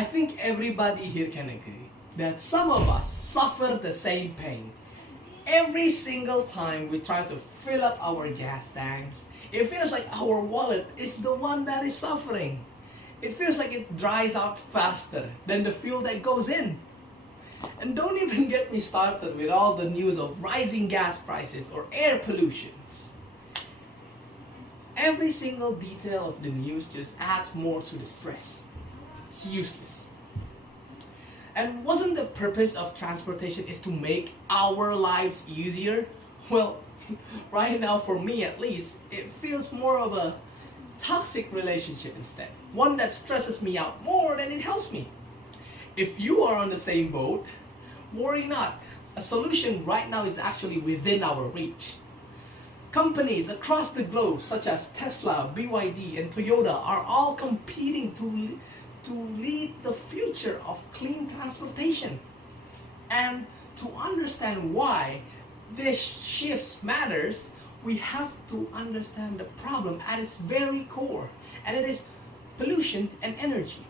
I think everybody here can agree that some of us suffer the same pain. Every single time we try to fill up our gas tanks, it feels like our wallet is the one that is suffering. It feels like it dries out faster than the fuel that goes in. And don't even get me started with all the news of rising gas prices or air pollutions. Every single detail of the news just adds more to the stress. It's useless. And wasn't the purpose of transportation is to make our lives easier? Well, right now for me at least, it feels more of a toxic relationship instead. One that stresses me out more than it helps me. If you are on the same boat, worry not. A solution right now is actually within our reach. Companies across the globe such as Tesla, BYD and Toyota are all competing to lead the future of clean transportation. And to understand why this shift matters, we have to understand the problem at its very core, and it is pollution and energy.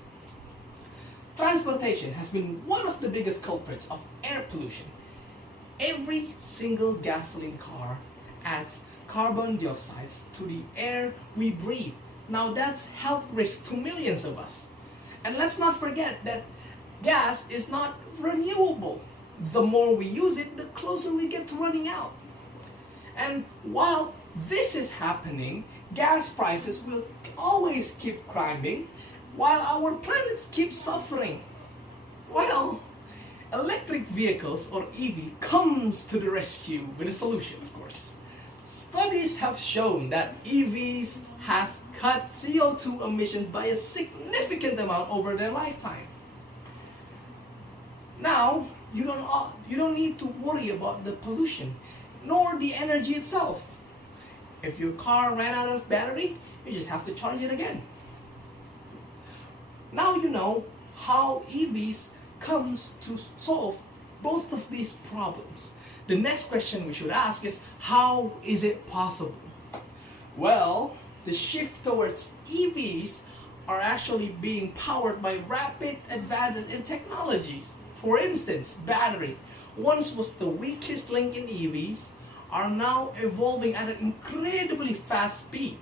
Transportation has been one of the biggest culprits of air pollution. Every single gasoline car adds carbon dioxide to the air we breathe. Now that's health risk to millions of us. And let's not forget that gas is not renewable. The more we use it, the closer we get to running out. And while this is happening, gas prices will always keep climbing while our planets keep suffering. Well, electric vehicles or EV comes to the rescue with a solution, of course. Studies have shown that EVs has cut CO2 emissions by a significant amount over their lifetime. Now, you don't need to worry about the pollution nor the energy itself. If your car ran out of battery, you just have to charge it again. Now you know how EVs comes to solve both of these problems. The next question we should ask is, how is it possible? Well, the shift towards EVs are actually being powered by rapid advances in technologies. For instance, battery, once was the weakest link in EVs, are now evolving at an incredibly fast speed.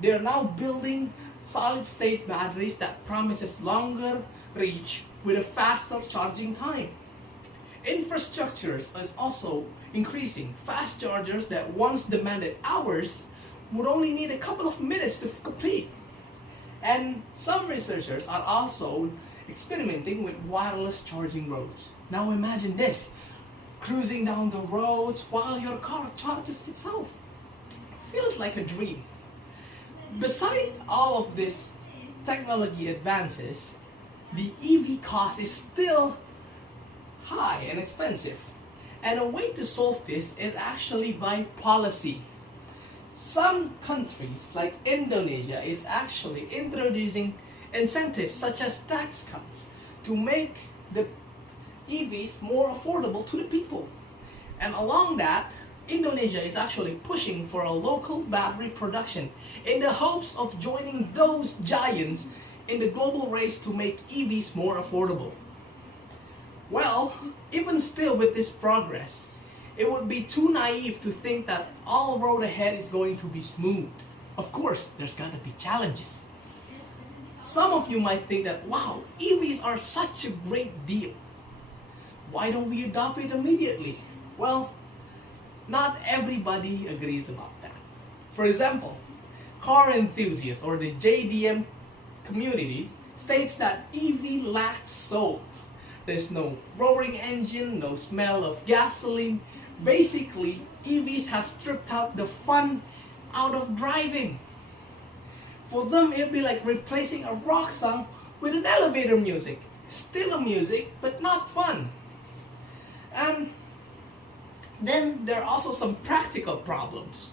They are now building solid-state batteries that promises longer reach with a faster charging time. Infrastructures is also increasing. Fast chargers that once demanded hours would only need a couple of minutes to complete. And some researchers are also experimenting with wireless charging roads. Now imagine this, cruising down the roads while your car charges itself. Feels like a dream. Beside all of this technology advances, the EV cost is still high and expensive. And a way to solve this is actually by policy. Some countries like Indonesia is actually introducing incentives such as tax cuts to make the EVs more affordable to the people. And along that, Indonesia is actually pushing for a local battery production in the hopes of joining those giants in the global race to make EVs more affordable. Well, even still with this progress, it would be too naive to think that all road ahead is going to be smooth. Of course, there's gotta be challenges. Some of you might think that, wow, EVs are such a great deal. Why don't we adopt it immediately? Well, not everybody agrees about that. For example, car enthusiasts or the JDM community states that EV lacks souls. There's no roaring engine, no smell of gasoline. Basically, EVs have stripped out the fun out of driving. For them, it'd be like replacing a rock song with an elevator music. Still a music, but not fun. And then there are also some practical problems.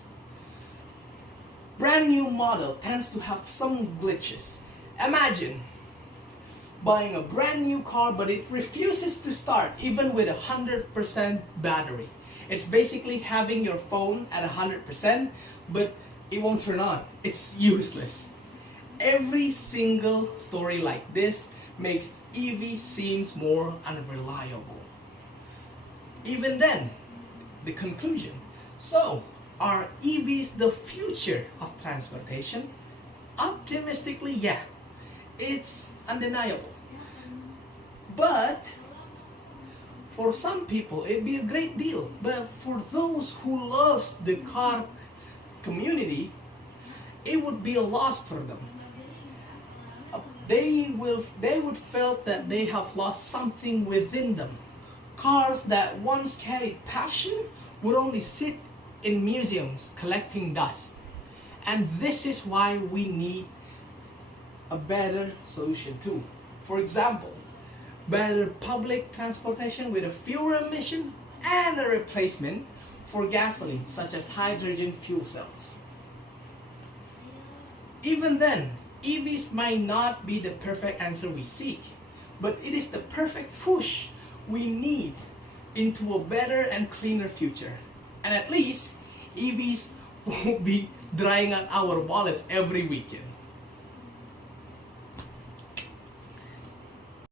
Brand new model tends to have some glitches. Imagine buying a brand new car, but it refuses to start even with 100% battery. It's basically having your phone at 100%, but it won't turn on. It's useless. Every single story like this makes EV seems more unreliable. Even then, the conclusion. So, are EVs the future of transportation? Optimistically, yeah, it's undeniable. But for some people, it'd be a great deal. But for those who loves the car community, it would be a loss for them. They would felt that they have lost something within them. Cars that once carried passion would only sit in museums collecting dust. And this is why we need a better solution too. For example, better public transportation with a fewer emission and a replacement for gasoline, such as hydrogen fuel cells. Even then, EVs might not be the perfect answer we seek, but it is the perfect push we need into a better and cleaner future. And at least, EVs won't be drying out our wallets every weekend.